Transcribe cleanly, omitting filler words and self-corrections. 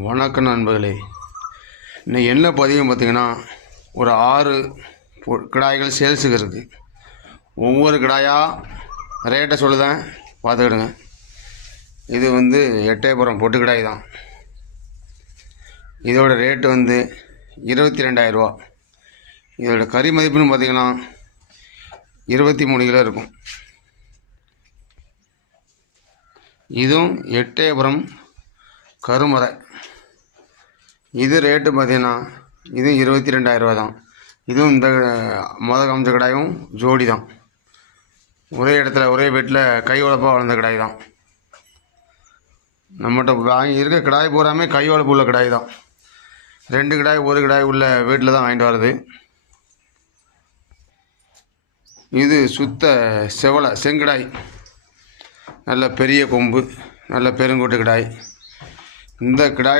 வணக்கம் நண்பர்களே. இன்னைக்கு என்ன பதிவு பார்த்திங்கன்னா, ஒரு 6 கிடாய்கள் சேல்ஸுக்கு இருக்குது. ஒவ்வொரு கிடாயாக ரேட்டை சொல்லுதேன், பார்த்துக்கிடுங்க. இது வந்து எட்டயபுரம் பொட்டு கிடாய் தான். இதோட ரேட்டு வந்து 22,000 ரூபா. இதோட கறி மதிப்புன்னு பார்த்திங்கன்னா 23 கிலோ இருக்கும். இதுவும் எட்டயபுரம் கருமறை. இது ரேட்டு பார்த்திங்கன்னா இது 22,000 ரூபா தான். இதுவும் இந்த காமிச்ச கிடாயும் ஜோடி தான். ஒரே இடத்துல ஒரே வீட்டில் கை வளர்ப்பாக வளர்ந்த கிடாய் தான். நம்மகிட்ட வாங்கி இருக்க கிடாய் பூராமே கை வளர்ப்பு உள்ள கிடாய் தான். 2 கிடாய் ஒரு கிடாய் உள்ள வீட்டில் தான் வாங்கிட்டு வருது. இது சுத்த செங்கிடாய், நல்ல பெரிய கொம்பு, நல்ல பெருங்கூட்டு கிடாய். இந்த கிடாய்